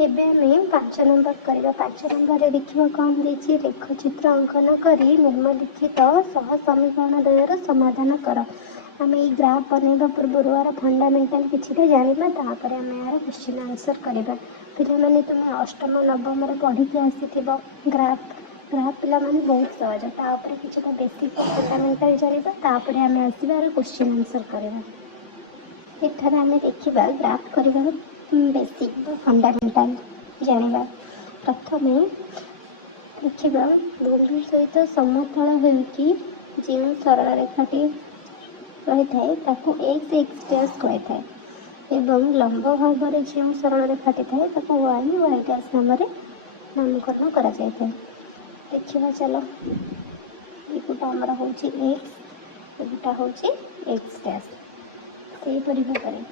एबे हमें 5 नंबर करवा। 5 नंबर देखिए कौन देछि रेखचित्र अंकन करी निम्नलिखित सह समीकरण द्वयर समाधान कर। आम ये ग्राफ बनवा पूर्व यार फंडामेंटाल किसी जाना तापर आम यार क्वेश्चन आंसर करवा। पे तुम्हें अष्टम नवम पढ़ी आसी ग्राफ ग्राफ पिला माने बहुत सहज तापर किसी बेसिक फंडामेंटाल जाना तापर आम आसवा क्वेश्चन आंसर करवा। एठार आम देखा ग्राफ कर बेसिक फंडामेंटाल जाना। प्रथम देखा भूमि सहित समतल होकि जो सरल रेखाटी रही है एक्स एक्स डैश कही एवं लंब भाव में जो सरल रेखाटी थाए वाई वाई डैश नाम नामकरण कर देखा। चलो ये गोटा आमर हूँ एक्स गोटा हूँ एक्स डैश से भाव में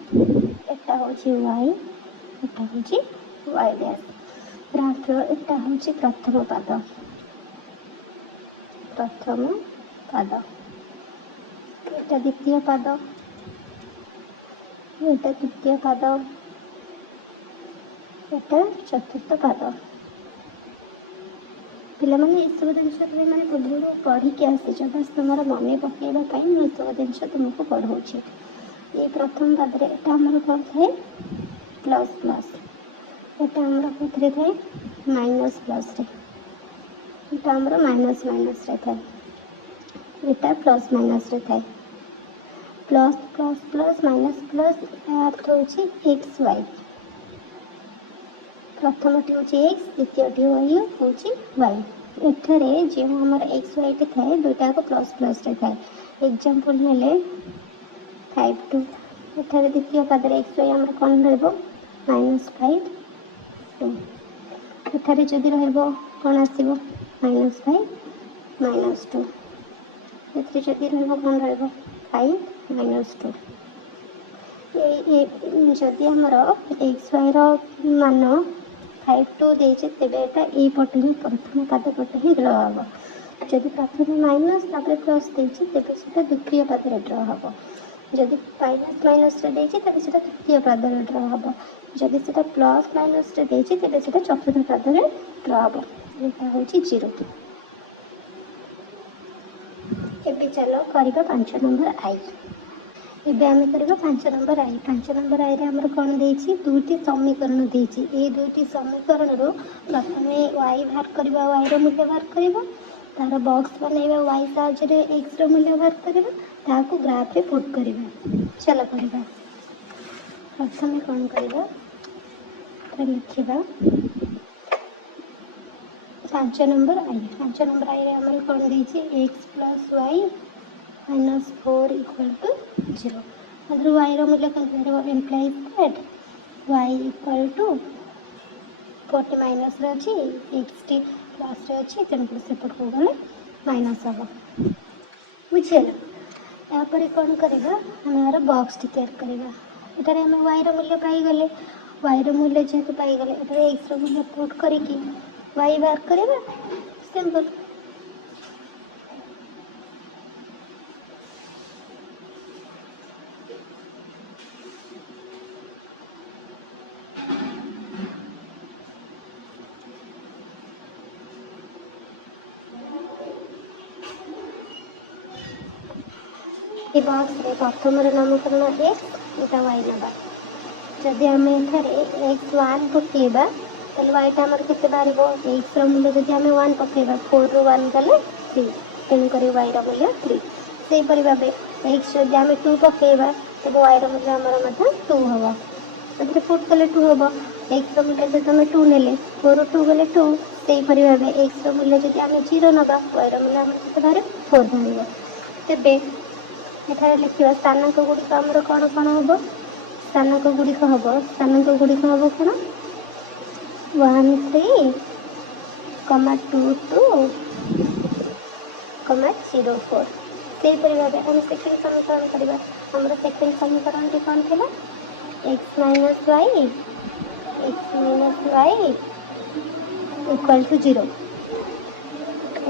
एटा हूँ वाई एटा हूँ वाई डैश। ग्राफ एटा हूँ प्रथम पाद एटा द्वितीय पाद एटा तृतीय पाद एटा चतुर्थ पाद। पिलाने सब जिन पूर्व पढ़ी आसी बस तुम मन पकड़ापी मुझे सब जिन तुमको पढ़ाऊँ। ये प्रथम पादरे एटा आमर कौन थाए प्लस प्लस एटा आमर कौन थाए माइनस प्लस एटा आमर माइनस माइनस थाए एटा प्लस माइनस थाए plus plus plus minus plus अर्थ हूँ एक्स वाई। प्रथमटी हूँ एक्स द्वितीयटी हूँ वाई। एठारे जो आमर एक्स वाई थाए दुईटा प्लस प्लस थाए। एग्जांपल हेले 5 2 एठारे द्वितीय पादरे एक्स वाई आमर कौन रहिबो -5 2 एठारे जदि रहिबो कौन आसीबो -5 -2 एथिरे जदि रहिबो कौन रहिबो 5 -2। जदि आमर एक्स वाई रो मान 5 2 देचे तेबे एटा ए पटे ही प्रथम पाद पटे ही ड्र हम। जदि प्रथम माइनस तापर प्लस देचे तेबे सेटा द्वितीय पादरे ड्र हम। जदि माइनस माइनस रे देचे तेबे सेटा तृतीय पादरे ड्र हम। जदि सेटा प्लस माइनस रे देचे तेबे सेटा चतुर्थ पादरे ड्र हम। एटा होची 0। एबे चलो करिबा 5 नंबर आई। एबे आम करबा 5 नंबर आई। 5 नंबर आई रे हमर कोन देछि दुटी समीकरण देछि। ए दुटी समीकरण रो प्रथमे y बाहर करबा y रो मूल्य बाहर करबा तार बॉक्स बनैबा y साहाय्य रे x रो मूल्य बाहर करबा ताको ग्राफ रे पुट करबा। चलो करबा प्रथमे कोन करबा तो लिखिबा 5 नंबर आई। 5 नंबर आई रे हमर कोन देछि x + y -4 = 0। मतलब y रो मूल्य कैसे इम्प्लाइज दैट y = 40 माइनस रे अछि x t प्लस रे अछि तेणु सेपट को गले माइनस हम बुझे। या पर कोन करबा हम यार बॉक्स तैयार करबा। एटारे हम y रो मूल्य पाई गले y रो मूल्य जेतु पाई गले एटारे x रो मूल्य पुट करिकि y बाहर करबा सिंपल। ये बॉक्स रे प्रथम नामकरण x एटा y नबा। जदि आम एठारे x1 पकेबा ताले y टा हमर केते बारिबो x रो मूल्य जदि आम 1 पकेबा 4 रो 1 गले 3 तेणु करी y रो मूल्य 3। सेही परि भाबे x जदि आम 2 पकेबा तबे y रो मूल्य हमर मते 2 हबो। एथिरे पुट कले 2 हबो x रो मूल्य जदि आम 2 नेले 4 रो 2 गले 2। सेही परि भाबे x रो मूल्य जदि आम 0 नबा y रो मूल्य हमर केते बारे 4 बारिबो। तेबे एठारे लिखिबा स्थानांक गुड़िक आमर कौन कौन हम। स्थानांक गुड़िक हम कौन 1 3 2 2 0 4। से भाव हम सेकेंड समीकरण करवा। आमर सेकेंड समीकरण टी कौन थी x - y = 0।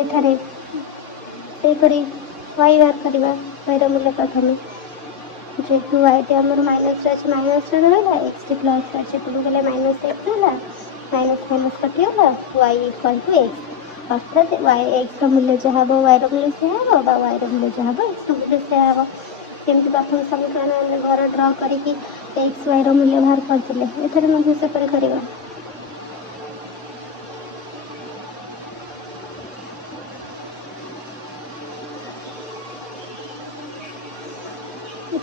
एठारे सेपरी y बाहर करवा y रो मूल्य प्रथम जेहेतु y टी आमर माइनस रे अछि माइनस रे रहला x टी प्लस रे अछि तो गले -x होला माइनस माइनस कटिगला y इक्वल टू एक्स अर्थात y एक्स मूल्य जहाँ हम y मूल्य से हम y मूल्य जहाँ हम x मूल्य से हम केमती प्रथम समीकरण आम घर ड्र करके एक्स y मूल्य बाहर करते एथर सेपरी करवा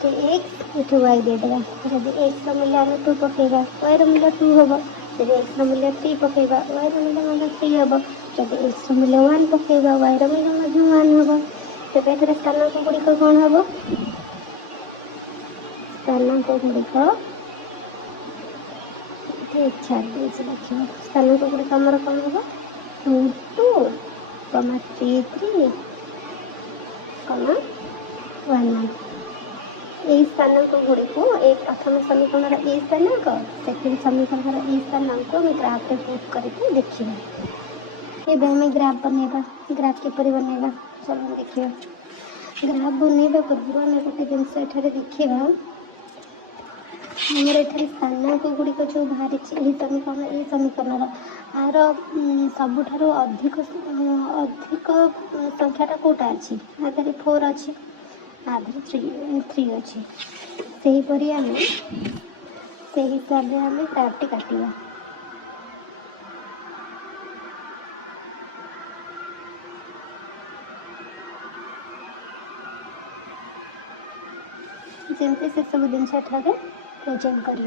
ये एक्स ये y देदेगा जब एक्स मूल्य आम 2 पकेगा y मूल्य 2 हम जब एक्स मूल्य 3 पकेगा y मूल्य 3 हम जब एक्स मूल्य 1 पकेगा y मूल्य 1 हम तेज एथर स्थानांक गुड़िक कौन हम स्थानांक गुड़िक छाड़ देखिए स्थानांक गुड़िक आमर कौन हम 2 2 3 3 1 1 यही स्थानांक गुड़िक एक प्रथम समीकरण ए स्थानांक सेकेंड समीकरण ए स्थानांक आम ग्राफ रे पुट करके देखिए ये आम ग्राफ बनवा ग्राफ किपर बनवा चलो देखिए ग्राफ बनवा पूर्व आम गोटे जिनस देखा आमर ये स्थानांक गुड़िक जो बाहरी समीकरण ये समीकरण आर सबुठ अधिक अधिक संख्याटा कौटा अच्छी आधे 4 अच्छी आधे 3 अच्छी से हिसाब से आम ग्राफटी काटा जमती से सब जिन प्रेजेंट कर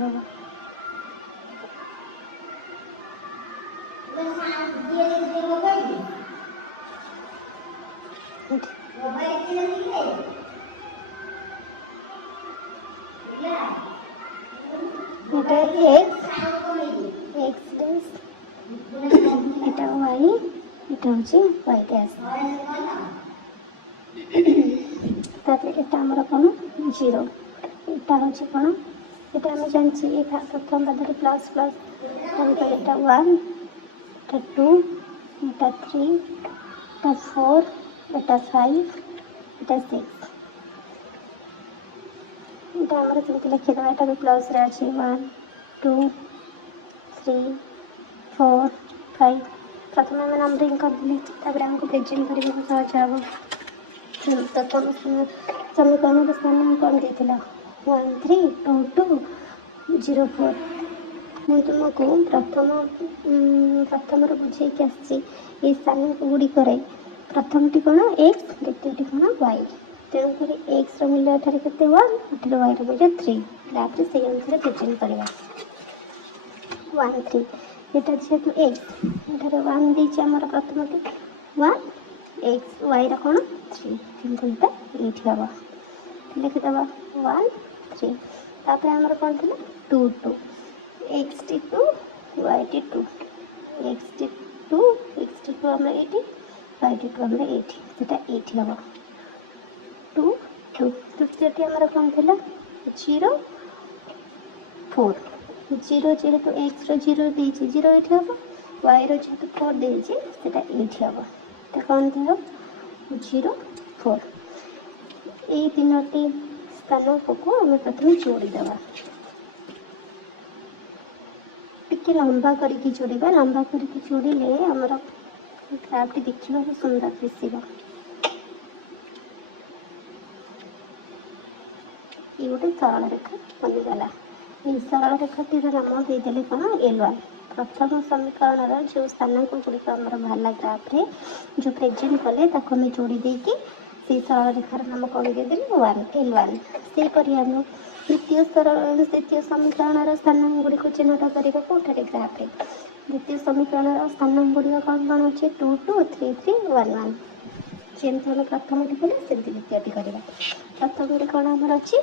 y डैश आमर कौन 0 यहाँ हूँ कौन ये आम जानी प्रथम पद प्लस प्लस यहाँ 1 यहाँ 2 यहाँ 3 यहाँ 4 यहाँ 5 यहाँ 6 यहाँ आमर केमती लिखिदेवा यहाँ भी प्लस अच्छी 1 2 3 4 5 प्रथम आम नंबरिंग करदे आमको प्रेजेंट करने सहज हम प्रथम समीकरण स्थान कौन देता 1 3 2 2 0 4 मुझे तुमको प्रथम बुझे आसी स्थान गुड़िक प्रथम टी कौन एक्स द्वितीय कौन वाई तेणुक एक्स मूल्य एठार के 1 वाई मूल्य 3 ग्राफ से अनुसार प्रेजेंट करवा 1 3 यहाँ जेहतु एक्स ये 1 देती आम प्रथम टी 1 एक्स वाई कौन 3 ये हम लिखिदेवा 1 3 तापर आमर कौन थी 2 2 x t 2 y t 2 x t 2 x t 2 आम ये वाई टी 2 आम ये हम 2 2 तृतीय टी आमर कौन थी 0 4 0 जेहेतु एक्स रो 0 देती 0 ये हम वाई जेहेतु 4 देती ये हम तो कौन थी 0 4 ये तीनोटी स्थानों को आम प्रथम जोड़ीदेवा टिके लंबा करके जोड़ा लंबा करके जोड़े आमर ग्राफटी देखा सुंदर दिशा ये गोटे सरल रेखा बनीगला ये सरल रेखाटी नाम देदेले कौन L1 प्रथम समीकरण जो स्थानांक गुड़िक आम बाहर ग्राफ्रे जो प्रेजेंट कले आम जोड़ी देकी से सरल रेखार नाम कौन देदेले 1 L1 सेपरी आम द्वितीय द्वितीय समीकरण स्थानांक गुड़िक चिन्हट करने कोठार ग्राफ्रे द्वितीय समीकरण स्थानांक गुड़िक कौन कौन अच्छे 2 2 3 3 1 1 जमी आम प्रथम टी कले सेमती द्वितीय टी करवा प्रथम कौन आमर अच्छी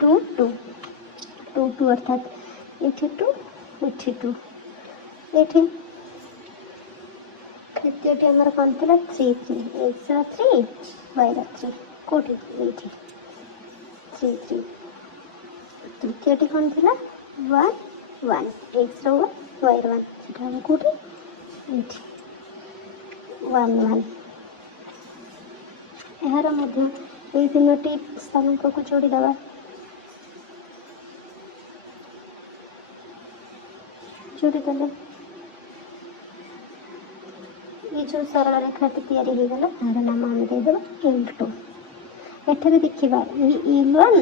2 2 2 2 अर्थात ये 2 ये 2 ये द्वितीय टी आमर कौन थी 3 3 एक्स 3 वाई 3 कौटी ये 3 3 तृतीय टी कौन थी 1 1 एक्स 1 वाई 1 से हम कौटी ये 1 1 यार ये तीनोटी स्थानांक को जोड़ीदेवा जोड़ीदेले ये जो सरल रेखाटी तैयारी हो गला तार नाम आम देदेव L2। एठारे देखिबा L1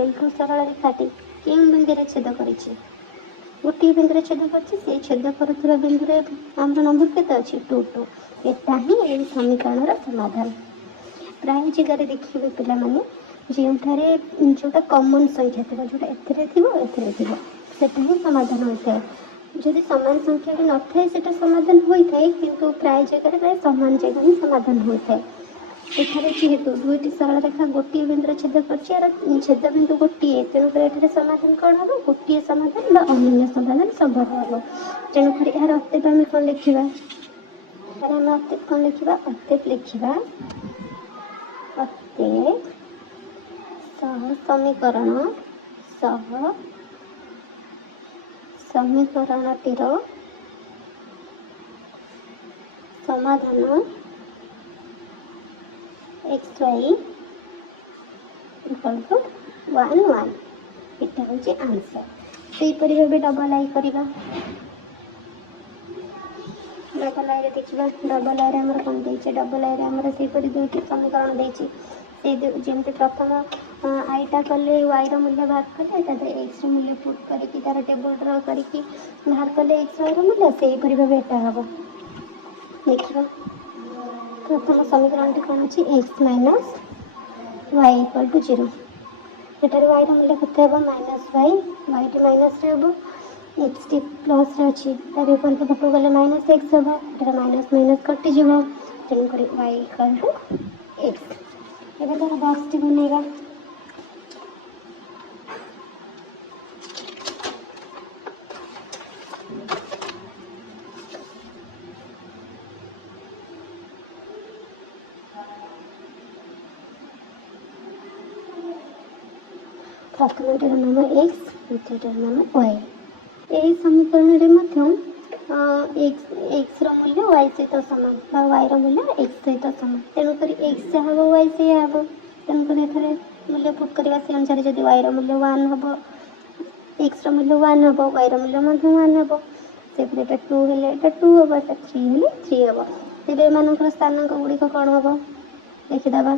L2 सरल रेखाटी केउं बिंदु रे छेद करिछि गोटे बिंदु रे छेद करछि से छेद करुवा बिंदु रे आमर नंबर केते अछि 2 2। एटा ही ए समीकरण रा समाधान। प्राय जगह देखिबे पिला माने जोठारे जोटा कॉमन संख्या थिबा जोटा एथरे थिबो एथरे थिबो सेटा ही समाधान होइଥାଏ। जदि समान संख्या भी न थाए सेटा समाधान होइଥାଏ किंतु प्राय जगह प्राय समान जगह ही समाधान होइଥାଏ। एठारे जेहेतु दुईटी सरल रेखा गोटे बिंदु छेद करछि आर छेद बिंदु गोटे तेणु एठारे समाधान कौन हम गोटे समाधान बा अन्य समाधान संभव हम। तेणु कर यार अत्यत आम कौन लिखा आम अत्यत कौन लिखा अत्यत लिखा अत्यत सह समीकरण सह समीकरणटीर समाधान एक्स वाई इक्वल टू 1 1 एटा होची आंसर। सेहीपरि भावे डबल आई करवा डबल आई रे देखिबा डबल आई रे हमर कोन देछि डबल आई रे हमर सेहीपरि दुईटी समीकरण देछि से जेमते प्रथम आईटा कले वाई रो मूल्य बाहर कले तादे एक्स रो मूल्य पुट करके तार टेबल ड्रा करके बाहर कले एक्स वाई रो मूल्य सेहीपरि भावे एटा हबो। देखिबा प्रथम समीकरणटी कोन अछि x minus y equal to 0। एटारे वाई रो मूल्य केते हबो माइनस वाई वाई टी माइनस रे हबो एक्स टी प्लस रे अछि तार ऊपर के पटो गले माइनस एक्स हबो एटारे माइनस माइनस कटि जिवो तेणु करी वाई इक्वल टू एक्स। एबे तार बॉक्स टी बनेगा प्रथमटीर नाम एक्स द्वितीयटीर नाम वाई। यही समीकरण रे मध्यम एक्स रो मूल्य वाई सहित सामान बा वाई रो मूल्य एक्स सहित सामान तेणु करी एक्स से हबो वाई से हबो तेणु करी एथरे मूल्य पुट करबा से अनुसार जदि वाई रो मूल्य 1 हबो एक्स रो मूल्य 1 हबो वाई रो मूल्य मध्य 1 हबो सेपरे एटा 2 हेले एटा 2 हबो एटा 3 हेले 3 हबो। तेबे एमानकर स्थानांक गुड़िक कोन हबो देखि दबा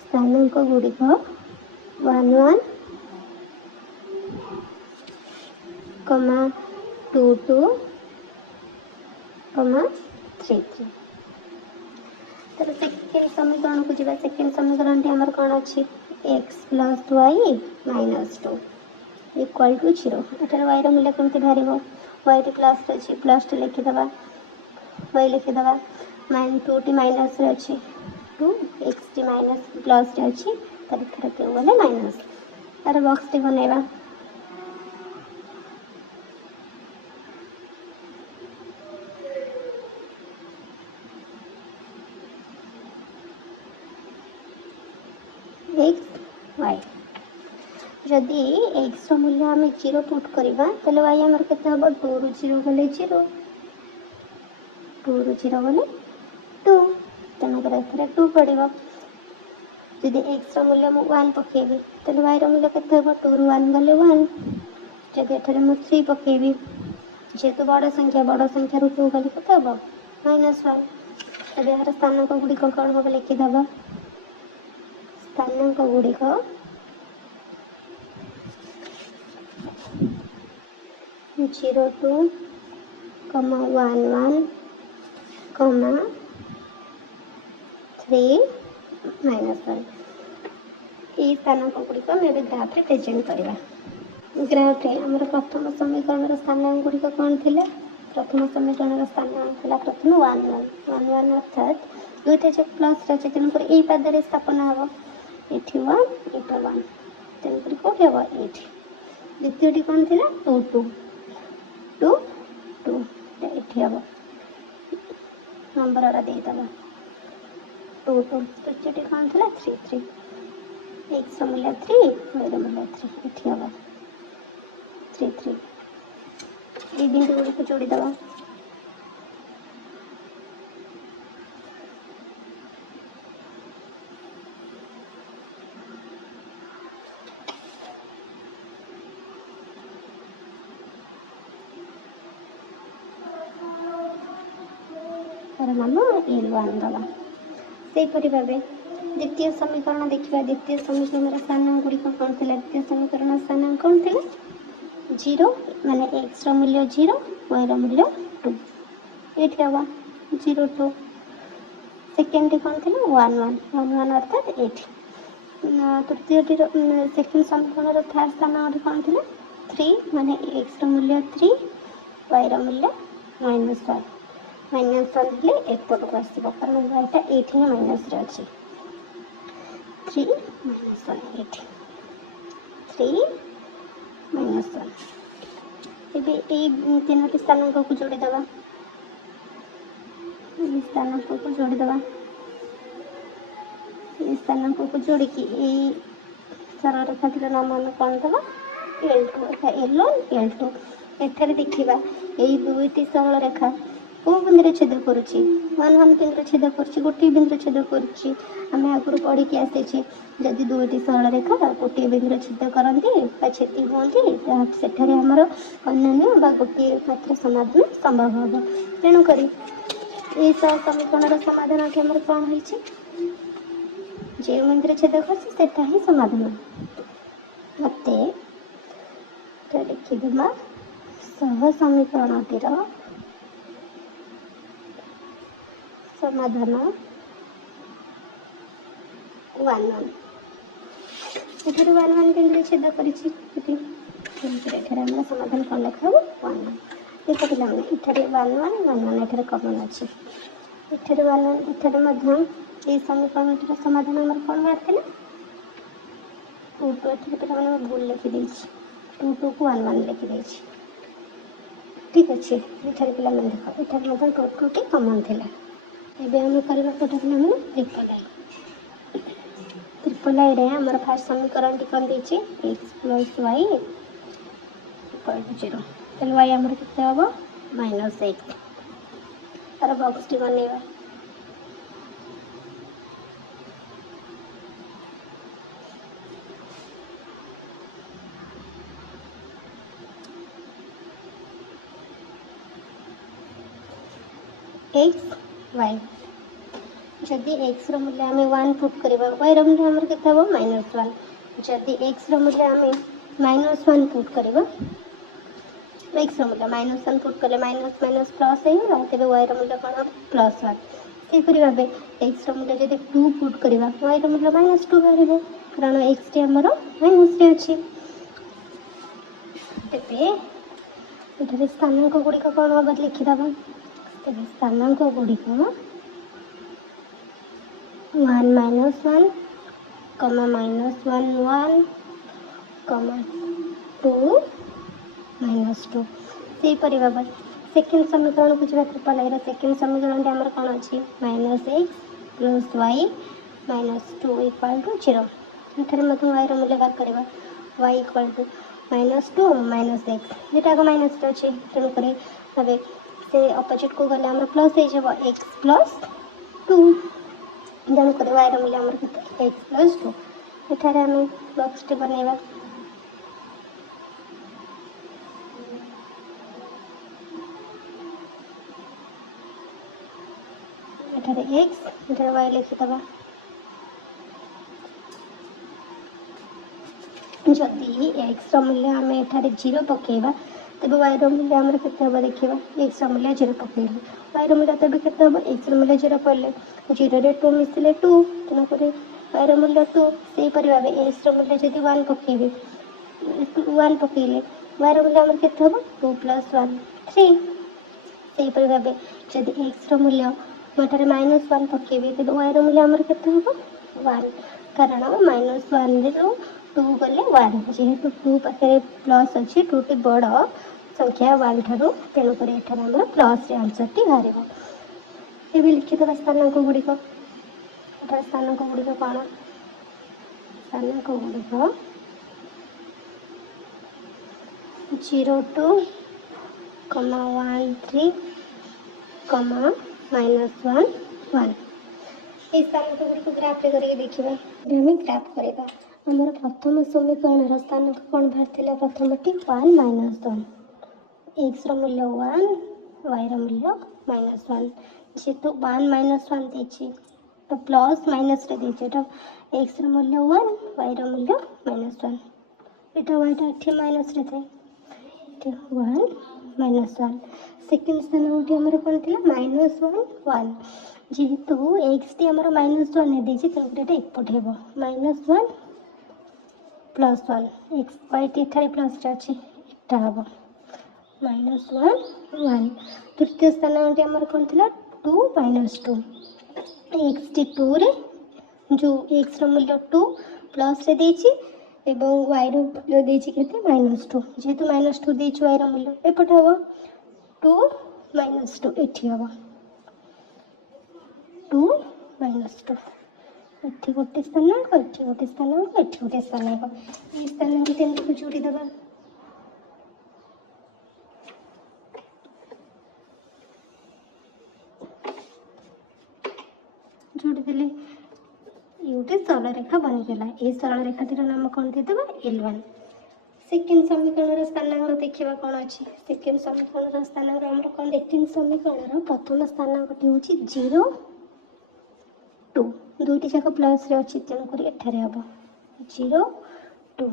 स्थानांक गुड़िक 1 1 कमा 2 2 कमा 3 3। तर सेकेंड समीकरण को जीवा सेकेंड समीकरण टी हमर कोन अछि x plus y minus 2 equal to 0। एटार y रो मूल्य केमते बाहरिबो y टी प्लस रे अछि प्लस टी लिखि दबा y लिखि दबा माइन 2 टी माइनस रे अछि 2 x टी माइनस प्लस रे अछि तर थरे के बोले माइनस तार बॉक्स टी बनेबा एक्स वाई जदि एक्स मूल्य आम 0 पुट करवा तेल वाई आमर केते हम 2 रु 0 गले 0 2 रु 0 गले 2 तेणुकर एथरे 2 पड़ो। जदि एक्स मूल्य मु 1 पकेबी तेल वाई मूल्य केते हम 2 रु 1 गले 1 जदि एथरे मु 3 पकेबी जेहेतु बड़ संख्या रु 2 गले केते हम माइनस 1 तबे यार स्थानांक गुड़िक कौन हम लिखिदबा स्थानांक गुड़िक 0 2 कमा 1 1 कमा 3 माइनस 1 ये स्थानांक गुड़िक आम ग्राफ रे प्रेजेंट करवा। ग्राफ रे हमर प्रथम समीकरण स्थानांक गुड़िक कौन थिले प्रथम समीकरण स्थानांक थिला प्रथम 1 1 1 1 अर्थात दुईटा जे प्लस रे तेणु कर ए पादरे स्थापना हबो एठी 1 एटा 1 तेणु कर कोठी हबो एठी। द्वितीयटी कौन थिला 2 2 2 2 एठी हबो नंबर वाला दे दबा 2 2 तृतीयटी कौन थिला 3 3 एक्स मूल्य 3 वाई मूल्य 3 एठी हबो 3 3 ए बिंदु गुड़ी को जोड़ी दबा तार नाम L1 दबा। सेपरि भाव द्वितीय समीकरण देखिए। द्वितीय समीकरण स्थानांक गुड़िक कौन थी? द्वितीय समीकरण स्थानांक कौन थी? 0 माने x मूल्य 0 y मूल्य 2 ये हम 0 2। सेकेंड कौन थी? 1 1 1 1 अर्थात ये। तृतीय सेकेंड समीकरण थर्ड स्थान कौन थी? 3 माने x मूल्य 3 y मूल्य -1 -1 हेले एपटू आसो कारण यहाँ ये माइनस अच्छी 3 -1 8 3 -1 ए तीन स्थानांक को जोड़ीदे स्थानांक को जोड़ीदे स्थानांक को जोड़िकी सरल रेखा टीर नाम आम कौन दबा? L2 L1 L2 एठारे देखिबा एई दुईटी सरल रेखा को बिंदु छेद करुच्ची 1 1 बिंदु छेद करुच्ची गोटे बिंदु छेद करुच्ची आम आगुरी पढ़ी आसी जदि दुईटी सरल रेखा गोटे बिंदु छेद करती छेदी हमें सेठारे आमर अन्य गोटे मात्र समाधान संभव हम। तेणुक समीकरण समाधान आमर कौन हो जो बिंदु छेद करता ही समाधान। मत लिखिदेमा सह समीकरणटीर समाधान 1 1 एठारे 1 1 बिंदु छेद कर समाधान कौन लिखा 1 1 देख पे एठारे 1 1 1 1 एठारे कमन अच्छी एठारे 1 1 एठारे ये समीकरणटीर समाधान आमर कौन बाहर 2 2 एठारे पे भूल लिखिदे 2 2 को 1 1 लिखिदे ठीक अच्छे। एठारे पे देख एठारे 2 2 टी कमन थी एवं आम करवा कटा नाम ट्रिपल आई। ट्रिपल आई रे आमर फास्ट समीकरण टी कौन देछि x + y = 0 तेल y आमर केते हबो -x तार बॉक्स टी बनेबा x y जदि x मूल्य आम 1 पुट करवा y मूल्य आमर केते हबो -1 जदि x मूल्य आम -1 पुट करवा x मूल्य -1 पुट कले माइनस माइनस प्लस हो तेज y मूल्य कौन +1 सेपरी भाव x मूल्य जब 2 पुट करवा y मूल्य -2 बाहर कारण x टी आमर माइनस अच्छी तेरे स्थानांक गुड़िक कौन हम लिखिदे तेरे स्थानांक गुड़िक 1 -1 -1 -1 1 2 -2 सेपरी भाव सेकेंड समीकरण को जब ट्रिपल आई सेकेंड समीकरण आमर कौन अच्छी -x + y -2 = 0 एठारे y मूल्य बाहर करवा y = -2 -x जेटा आगे माइनस अच्छे तेणुक भावे से अपोजिट को गले आम प्लस हो x + 2 तेणुक y मूल्य आमर x + 2 एठारे आम बॉक्स टी बनैबा एठारे x एठारे y लिखिदबा जदि x मूल्य आम एठारे 0 पकेबा तेज y मूल्य आमर केते हम देखा x मूल्य 0 पकेले y मूल्य तेज केते हम x मूल्य 0 पड़े 0 रे 2 मिसले 2 तेणुक y मूल्य 2 सेपरी भाव x मूल्य जब 1 पकेबे 1 पकेले y मूल्य आमर केते हम 2 + 1 3 सेपरी भाव जब x मूल्य एठारे -1 पकेबे तेज y मूल्य आमर केते हम 1 कारण -1 रू 2 गले 1 जेहेतु 2 पाखे प्लस अच्छी 2 टी बड़ संख्या 1 ठारू तेणुक एठार आम प्लस आंसर टी बाहर ये लिखिदे स्थानांक गुड़िक स्थानांक गुड़िक कौन स्थानांक गुड़िक 0 2 1 3 -1 1 ये स्थानांक गुड़िक ग्राफ करके देखा आम ग्राफ करवा आमर प्रथम समीकरण स्थानांक कौन बाहर प्रथम टी 1 -1 x मूल्य 1 y मूल्य -1 जेहेतु 1 -1 देछि तो प्लस माइनस रे देछि एटा x मूल्य 1 y मूल्य -1 एटा y टा एठी माइनस रे थाए 1 -1 सेकंड स्थान उठी हमर कोन थिला -1 1 जेहेतु x टी हमर -1 ने देछि तो एटा एकपट हेबो -1 +1 x y टी थारे प्लस रे अछि एटा हबो -1 1 तृतीय स्थान उठी हमर कोन थिला 2 -2 x टी 2 रे जो x मूल्य 2 प्लस रे देछि एवं y मूल्य देछि केते -2 जेहेतु -2 देछि y मूल्य एपट हबो 2 -2 एठी हबो 2 -2 एठी गोटे स्थान एठी गोटे स्थान एठी गोटे स्थान ए स्थान के केमति जोड़ी दबा जोड़ी देले ये सरल रेखा बनीगला ये सरल रेखा टीर नाम कौन देदेबा L1 सेकेंड समीकरण स्थानांक देखा कौन अच्छी सेकेंड समीकरण स्थानांक आम कौन सेकेंड समीकरण प्रथम स्थानांक हूँ 0 2 दुईटी जाक प्लस रे अच्छी तेणुक एठारे हम 0 2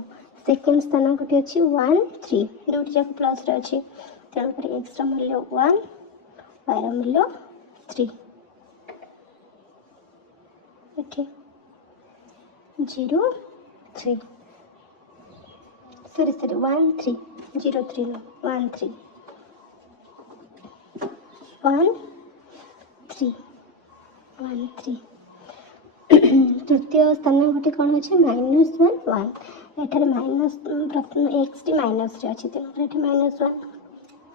सेकेंड स्थानांक अच्छी 1 3 दुईटी जाक प्लस रे अच्छी तेणुक x मूल्य 1 y मूल्य 3 एठी 0 3 सॉरी 1 3 0 3 no 1 3 1 3 1 3 तृतीय स्थान गोटे कौन अच्छे -1 1 एठारे माइनस प्रथम x टी माइनस रे अच्छी तेणुकर एठी -1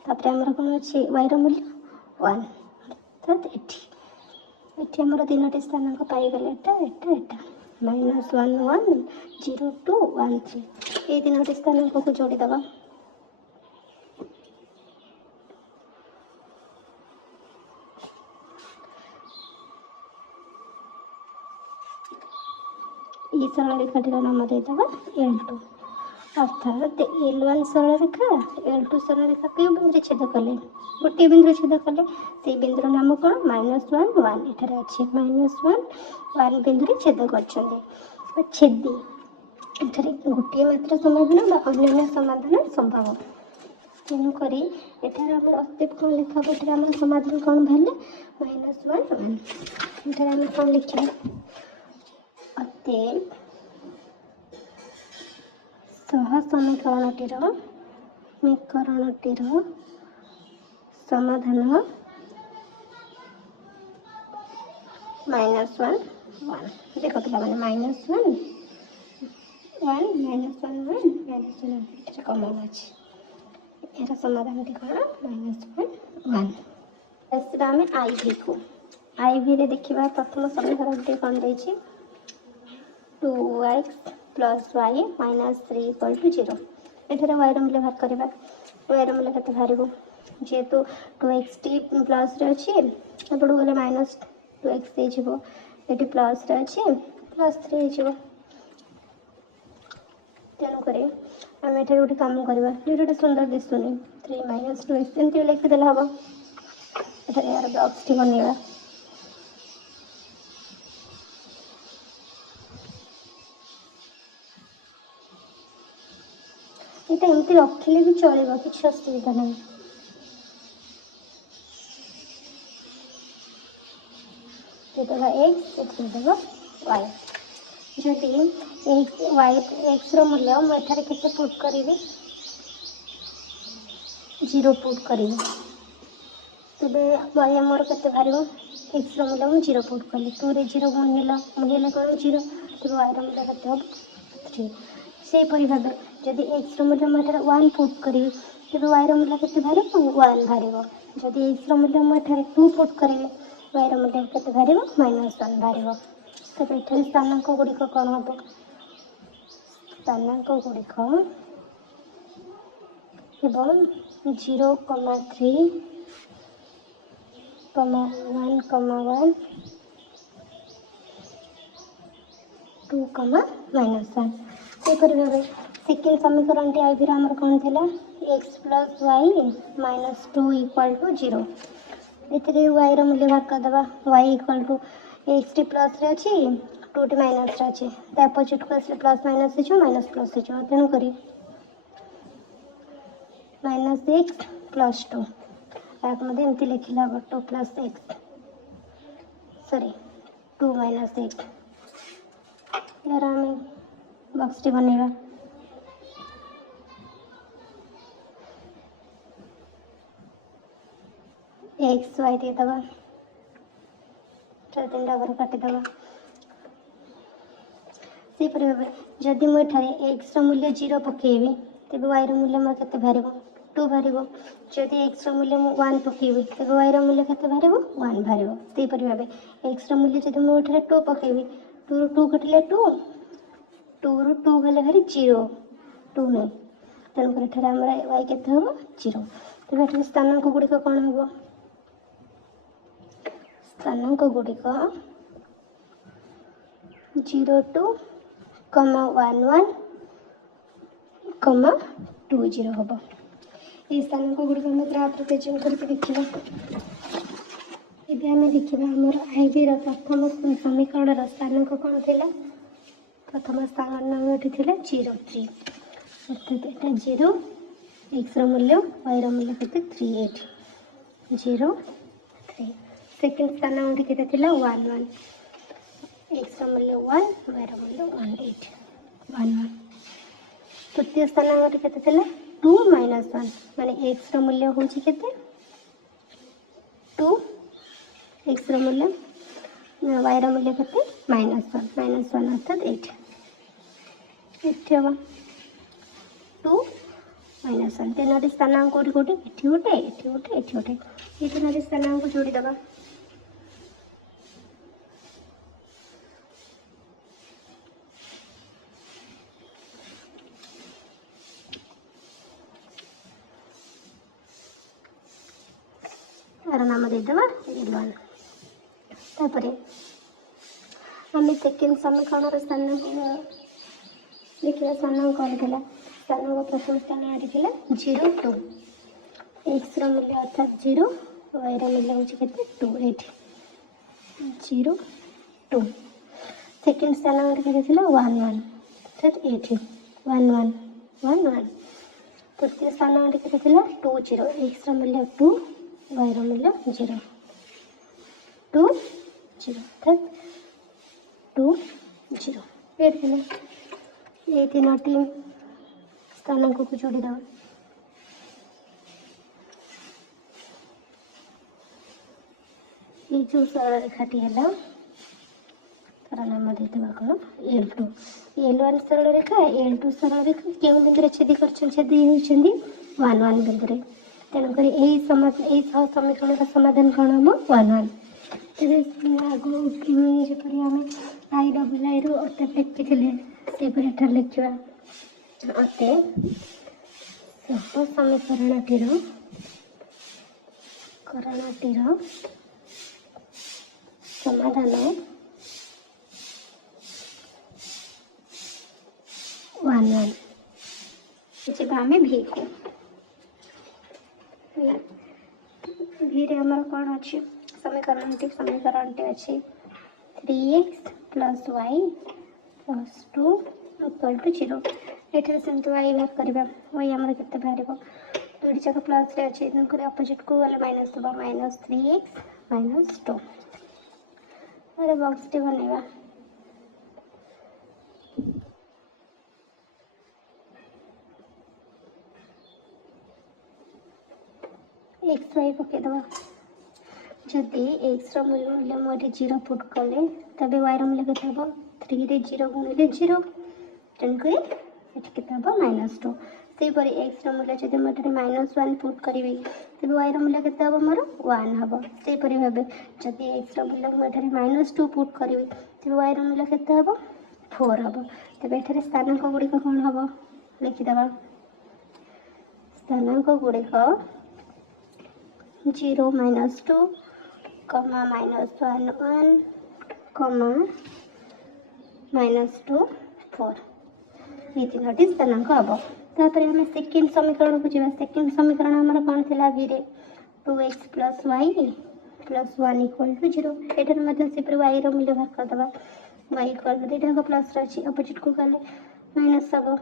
तापर हमर कौन अच्छे y मूल्य 1 अर्थात एठी हमर तीनोटी स्थानांक पाई गले एटा एटा एटा -1 1 0 2 1 3 ये तीनोटी स्थानांक को जोड़ी दबा ये सरल रेखा टीर नाम देदेबा L2 अर्थात L1 सरल रेखा L2 सरल रेखा क्यों बिंदु छेद कले गोटे बिंदु छेद कले से बिंदुर नाम कौन -1 1 एठारे अच्छे -1 1 बिंदु छेद कर छेदी एठारे गोटे मात्र समाधान अन्य समाधान संभव तेणुक एठार आम अस्तित्व कौन लिखा एठार आम समाधान कौन बाहर -1 1 एठार आम कौन लिखा अतएव सह समीकरणटीर समाधान -1 1 देख पे मैंने -1 1 -1 1 कमन अच्छे यार समाधान टी कौन -1 1 आम IV को IV देखा प्रथम समीकरण कौन देछि 2x + y - 3 = 0 एठारे y मूल्य बाहर करवा y मूल्य केते बाहर जेहेतु 2x टी प्लस रे अच्छी एपटू गले -2x देजिवो एटी प्लस रे अच्छी +3 हेजिवो तेणुक आम एठारे गोटे काम करवा जोटा सुंदर दिसुनी 3 - 2x एमती लिखिदेले हम एठारे यार बॉक्स टी बनैबा ये एमती रखिले भी चलो किसी असुविधा नहीं देदेगा x देदेगा y जदि x मूल्य मुझे केते पुट करी 0 पुट करी तेरे y मोर केते बाहर x मूल्य मुझे 0 पुट कली 2 रे 0 मुझे कौन 0 तेज y मूल्य केते हम 3 से भाव जदि x मूल्य मुझे 1 पुट करी तेज y मूल्य केते बाहर 1 बाहर जदि x मूल्य मुझे 2 पुट करी y मूल्य केते बाहर -1 बाहर तेज ये स्थानांक गुड़िक कौन हम स्थानांक गुड़िक एवं 0 3 1 1 2 -1 सेपरी भाव सेकेंड समीकरण टी आईबी आमर कौन थिला x plus y minus 2 equal to 0 ये वाई रूल्य बाहर करदे y इक्वल टू एक्स टी प्लस रे अच्छी 2 टी माइनस रे अच्छी तो अपोजिट को आसले प्लस माइनस माइनस प्लस तेणुक माइनस एक्स प्लस 2 एमती लिखला 2 plus x sorry 2 minus x यार आम बॉक्स टी बनवा एक्स वाई देदबा तीन घर काटिदबा सेपरी भाव जदि मुझे एक्स मूल्य 0 पकेबी तेज वाई मूल्य मोर के बाहर 2 बाहर जदि एक्स मूल्य 1 पकेबी तेज वाई मूल्य के बाहर 1 बाहर सेपरी भाव एक्स मूल्य जब मुझे 2 पकेबी 2 रू 2 कटिले 2 2 रू 2 गले भारी 0 2 नहीं तेणुक आम वाई के 0 तेज स्थानांक गुड़िक कौन हम स्थानांक गुड़िक 0 2 1 1 2 0 हम ये स्थानांक गुड़िक आम ग्राफ प्रेजेंट करके देखा ये आम देखा आमर आईबी प्रथम समीकरण स्थानांक कौन थी प्रथम स्थानांक ये 0 3 अर्थात यहाँ 0 एक्स मूल्य वाई मूल्य के 3 8 0 3 सेकेंड स्थानांक के 1 1 एक्स मूल्य 1 वाई मूल्य 1 8 1 1 तृतीय स्थानांक के 2 माइनस 1 माने एक्स मूल्य हूँ के 2 एक्स मूल्य वाई मूल्य के माइनस 1 अर्थात 8 हम 2 माइनस 1 तीन स्थानांक गोटे गोटे ये गोटे ये गोटे ये गोटे ये तीन स्थानांक जोड़ीदबा यार नाम देदेवा L1 तापर आम सेकेंड समीकरण स्थानांक देखा स्थानांक कौन थी स्थानांक प्रथम स्थान आगे 0 2 एक्स मूल्य अर्थात 0 वाई मूल्य हूँ के 2 8 0 2 सेकेंड स्थानांक के 1 1 अर्थात 8 1 1 1 1 तृतीय स्थानांक के 2 0 एक्स मूल्य 2 वाई मूल्य 0 2 0 अर्थात 2 0 ये तीन स्थानांक को जोड़ीदबा ये जो सरल रेखाटी है तार नाम देदेवा कौन L2 L1 सरल रेखा L2 सरल रेखा क्यों बिंदु छेदी छेदी होती 1 1 बिंदु तेणुक यही समीकरण का समाधान कौन हम 1 1 तेज आगो जपरी आम आई डबल आई रू अते टेकिले सेपरी लिखा अते सह समीकरणटीर समाधान 1 1 आम भी को भी आमर कौन अच्छी समीकरण अच्छी 3x plus y plus 2 equal to 0 ये सेमती वाई बाहर करवा वाई आमर के बाहर दुईटी जाक प्लस रे अच्छे तेणुक अपोजिट को गले माइनस दबा माइनस 3x माइनस 2 अरे बॉक्स टी बनवा एक्स वाई पकईदबा जदि एक्स मूल्य मुझे 0 पुट कले तब वाई मूल्य के 3 रे 0 गुणिले 0 तेणुक ये माइनस 2 सेपरी एक्स मूल्य जब मुझे माइनस 1 पुट करी तेज वाई मूल्य के मोर 1 हम सेपरी भाव जब एक्स मूल्य मुझे माइनस 2 पुट करी तेज वाई मूल्य के 4 हम तेज ये स्थानांक गुड़िक कौन हम लिखिदबा स्थानांक गुड़िक 0 माइनस 2 माइनस 1 1 माइनस 2 4 ये तीनोटी स्थानांक हम। तापर आम सेकेंड समीकरण को जावा। सेकेंड समीकरण आमर कौन थिला भी 2x + y + 1 = 0। एटार मतलब से y रो मूल्य बाहर कर दबा। y = दुईटा को प्लस रही अपोजिट को गले माइनस हम।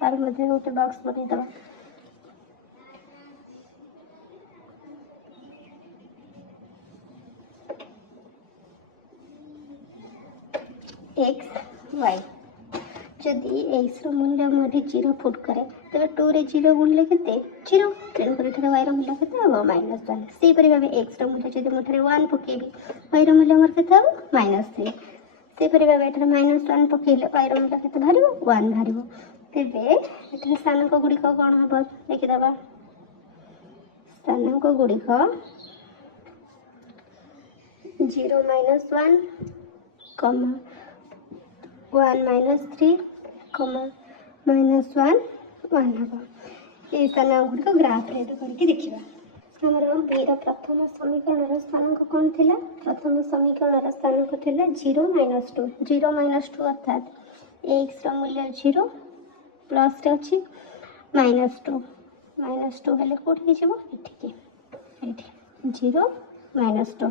तार मध्य गोटे बॉक्स बनै दबा। x y जदि x रो मूल्य मोटे 0 पुट करे तबे 2 रे 0 गुणले केते 0। तेन करे थरे y रो मूल्य केते हबो -1। सेही परि भाबे x रो मूल्य जदि मोटे 1 पकेबी y रो मूल्य मोर केते हबो -3। सेही परि भाबे एठारे -1 पकेले y रो मूल्य केते भारिबो 1 भारिबो। तेबे एठारे स्थानांक गुडी को कोन हबो देखि दबा। स्थानांक गुडी को 0 - 1 कमा 1 - 3 कमा -1 1 हम। ये स्थानांक गुडी को ग्राफ रे करके देखिबा। हमर बी रो प्रथम समीकरण रो स्थानांक कोन थिला। प्रथम समीकरण रो स्थानांक थिला 0 - 2। 0 - 2 अर्थात x रो मूल्य 0 प्लस रे अछि -2 -2 हेले कोठी जेबो एठी एठी 0 - 2।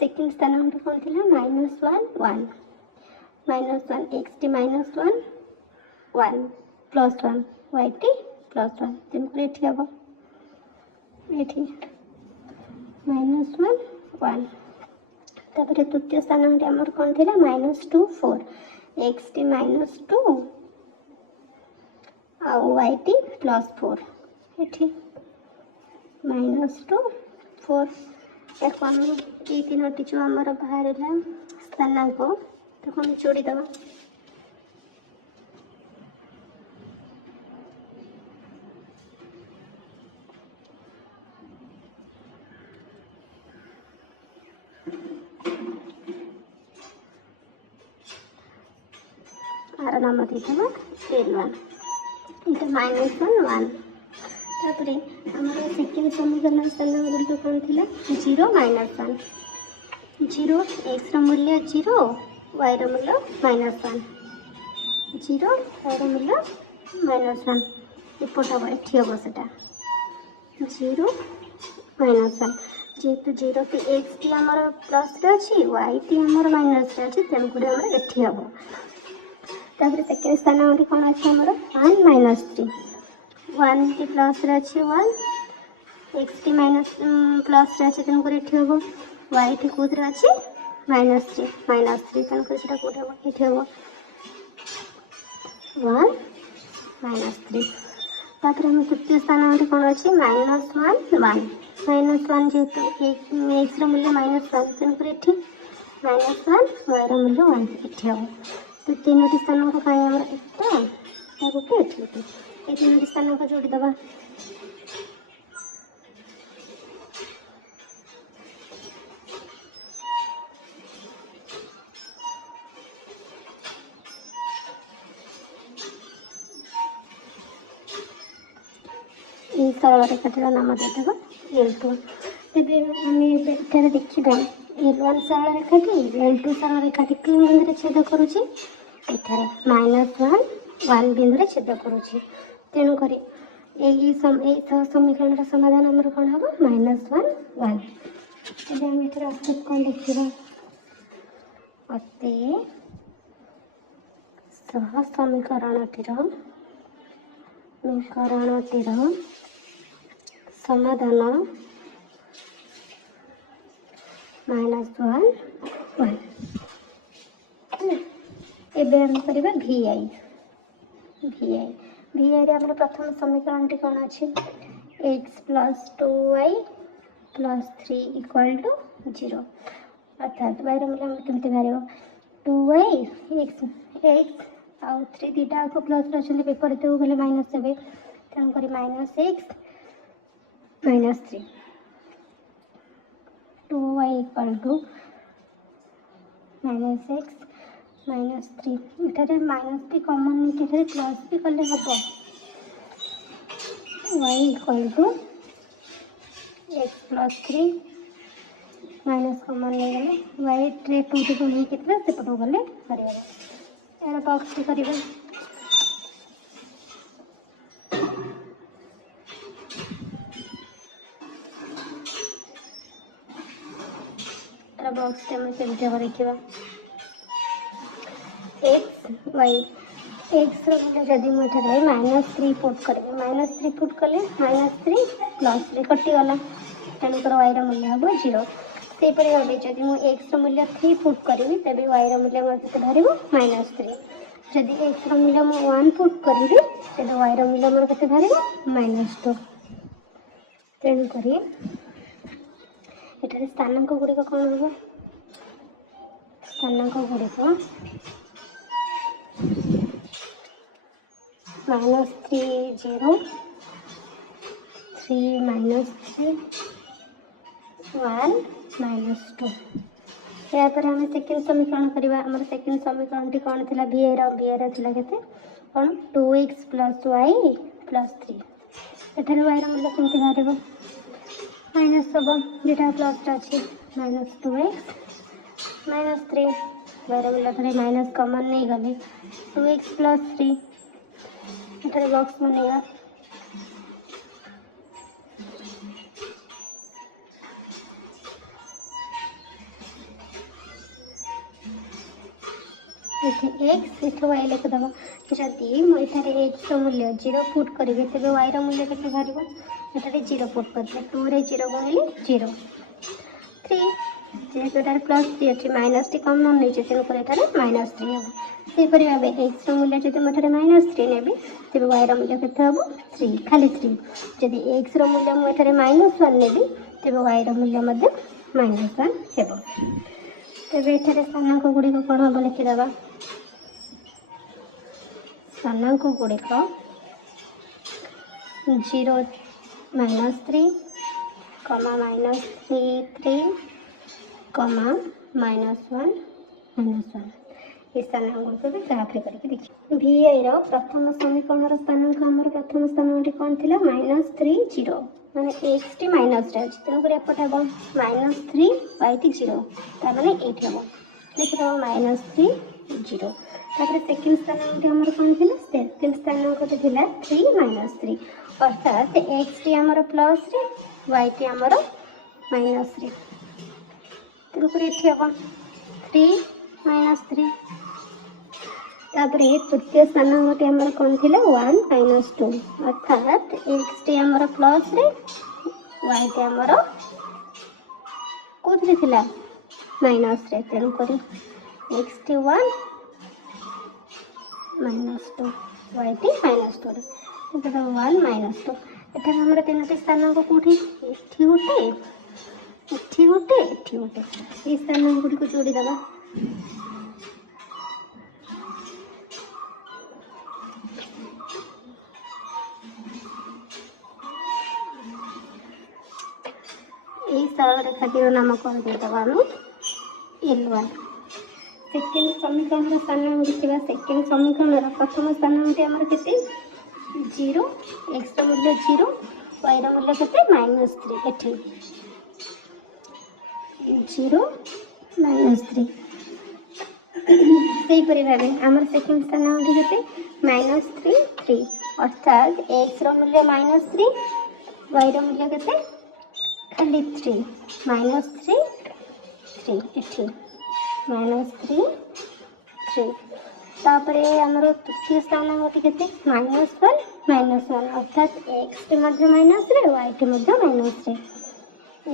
सेकंड स्थानांक कोन थिला -1 1 -1 x t -1 1 plus 1 y t plus 1 तेन करे एठी हबो एठी -1 1। तापर तृतीय स्थानांक हमर कोन थिला -2 4 x t -2 आ y t प्लस 4 एठी -2 4। देखो हम ये तीनोटी जो हमर बाहरला स्थानांक देखो हम जोड़ी दबा। आर नाम देखा L1 इटा -1 1। तापरे हमर सेकंड समीकरण स्थानांक गुडी कोन थिला 0 - 1 0 x रो मूल्य 0 y रो मूल्य -1 0 y रो मूल्य -1 एपट हम एठी हम सेटा 0 -1 जेतु 0 टी x टी हमर प्लस रे अछि y टी हमर माइनस रे अछि तेन गुडी हमर एठी हम। तापर सेकंड स्थानांक कोन अछि हमर 1 - 3 1 टी प्लस रे अछि 1 x टी माइनस प्लस रे अछि तेन गुडी एठी हम। y टी कोत रे अछि -3 तेन गुडी सेटा कोठ हम एठी हम 1 -3। तापर हम तृतीय स्थानांक कोन अछि -1 1 -1 जेतु x रो मूल्य -1 तेन गुडी एठी -1 y रो मूल्य 1 एठी हम। तो तीनोटी स्थानांक काई हमर एकटा आ गोटे एठी ए तीनोटी स्थानांक जोड़ी दबा। ये सरल रेखाटिर नाम देदेबा L2। तेबे आम एठारे देखिबा L1 सरल रेखाटी L2 सरल रेखाटी तीन बिंदु छेद करुछि एठारे -1 1 बिंदु छेद करुछि। तेणु करी एई समीकरण समाधान हमर कोन हबो -1 1। तेबे हम एठारे अर्थात कोन देखिबा अते सह समीकरणटीर समाधान -1 1। एबे हम करिबा VI रे हमर प्रथम समीकरणटी कोन अछि x + 2y + 3 = 0। अर्थात y रो मूल्य हम केमते बारिबो 2y x आ 3 दीटा को प्लस रचले पेपर ते गले माइनस हेबे तेन करी -x -3 2y = -x -3 इठारे माइनस भी कॉमन नहीं इठारे प्लस भी कले हबो y = x + 3 माइनस कॉमन नहीं गले y 2 टी को नहीं कितना से पटो गले हरिया। यार बॉक्स टी करिबा यार बॉक्स टी हम केमते हो देखिबा एक्स वाई एक्स मूल्य जदि मुझे -3 पुट करेंगे -3 पुट कले -3 +3 कटिगला तेणुकर वाई मूल्य हम 0 से भाव जदि मुझे एक्स मूल्य 3 पुट करी तेज वाई मूल्य मत धर -3 जदि एक्स मूल्य मुझे 1 पुट करी तेज वाई मूल्य मोर के धर -2 तेणुक ये स्थानांक गुड़िक कौन हम स्थानांक गुड़िक -3 0 3 -3 1 -2 यापर आम सेकेंड समीकरण करवा आम सेकेंड समीकरण टी कौन थी भिर थी के कौन 2x + y + 3 एठार वाई मूल्य केमती बाहर माइनस हम दुटा प्लसटा अच्छे -2x -3 वाई मूल्य थोड़े माइनस कमन नहीं गले 2x + 3 एठार बॉक्स बनेगा एक्स इठ वाई लिखिदेव जदि मुझे एक्स मूल्य 0 पुट करी तेज वाई मूल्य के बाहर ये 0 पुट कर 2 रे 0 गुणिले 0 3 जेहेतु ये +3 अच्छे माइनस टी कम नहीं तेणुक -3 हम सेपरी भाव एक्स मूल्य जब मुझे -3 नेबी तेज वाई मूल्य के हम 3 खाली 3 जदि एक्स मूल्य मुझे -1 नेबी तेज वाई मूल्य -1 हो तेज ये स्थानांक गुड़िक कौन हम लिखिदेव स्थानांक गुड़िक 0 -3 -3 -1 -1 ये स्थानांक गुड़िक भी ग्राफ करके देखिए VI प्रथम समीकरण स्थानांक आम प्रथम स्थान कौन थी -3 0 माने एक्स टी माइनस रे तेणुक एपटे हम -3 वाई टी 0 ताने ये हम लिखिदेव -3 0 सेकेंड स्थानांक आम कौन थी सेकेंड स्थानांक थी 3 -3 अर्थात एक्स टी आमर प्लस रे वाई टी आमर -3 तेणुक ये हम 3 -3 तापर तृतीय स्थानांक आमर कौन थी 1 -2 अर्थात एक्स टी आमर प्लस रे वाई टी आमर कौन थी माइनस रे तेणुक एक्स टी 1 -2 वाई टी -2 1 -2 एठार आमर 3टी स्थानांक कौटी एठी गोटे एठी गोटे एठी गोटे ये स्थानांक गुड़ी को जोड़ीदेवा यही सरल रेखाटी नाम कौन देदेवा आम L1 सेकेंड समीकरण स्थानांक देखा सेकेंड समीकरण प्रथम स्थानांक आमर के 0 एक्स मूल्य 0 वाई मूल्य के -3 एठी 0 -3 से भाव आमर सेकेंड स्थानांक के -3 3 अर्थात एक्स मूल्य -3 वाई मूल्य के खाली 3 -3 3 एठी -3 3 तापरे आमर तृतीय स्थानांक के -1 अर्थात एक्स टी माइनस रे वाई टी माइनस रे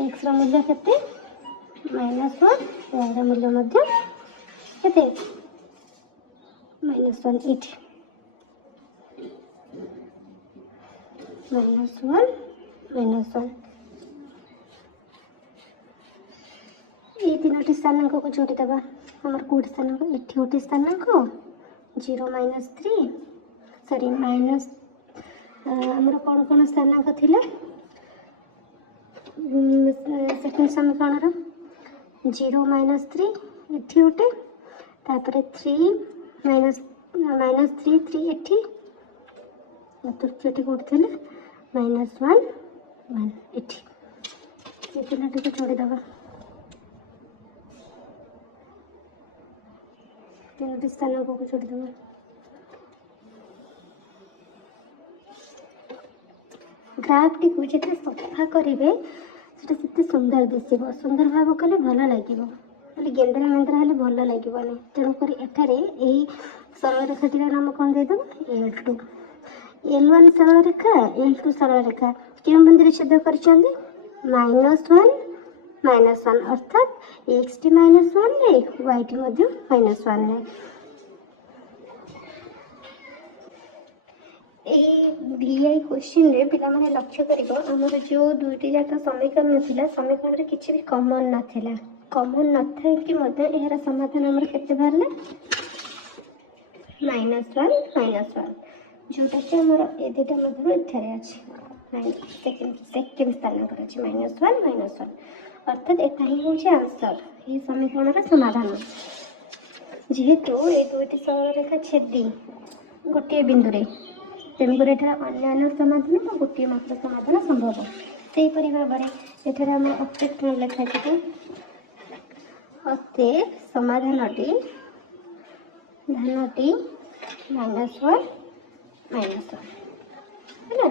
एक्स मूल्य के -1 वाई मूल्य के -1 एठी -1 -1 ये तीनोटी स्थानांक को जोड़ीदेवा आमर कौट स्थानांक एठी गोटे स्थानांक 0 -3 सॉरी माइनस आमर कौन कौन स्थानांक थिला सेकेंड समीकरण 0 -3 एठी गोटे तापर 3 -3 3 एठी तृतीयटी कौट थिला -1 1 एठी ये तीनोटी को जोड़ीदेवा तीनोटी स्थान को जोड़देव। ग्राफ टी को जिते सफा करेंगे से सुंदर दिशब सुंदर भाव कले भल लगे खाली गेंद्रा मेन्द्रा हेल्ले भल लगे तेणुक यही सरल रेखाटी नाम कौन देदेव L2 L1 सरल रेखा L2 सरल रेखा क्यों बिंदु छेद कर -1 अर्थात x टी -1 रे y टी -1 रे VI क्वेश्चन रे पिला माने लक्ष्य करिवो हमर जो दुईटी जाक समीकरण थिला समीकरण रे किछि भी कॉमन नथिला कॉमन नथाय कि मध्ये एहरा समाधान हमर केते बारले -1 जोटा कि हमर ए दुटा मध्ये इथरे अछि सेकंड स्थान कर अछि -1 अर्थात एटा ही होछि आंसर ये समीकरण रा समाधान जेहेतु ए दुईटी सरल रेखा छेदी गोटे बिंदु रे तेणुकर अन्य समाधान और गोटे मात्र समाधान संभव से भाव में एठार आम ऑब्जेक्ट लिखा अतएव समाधानटी धानटी -1 है।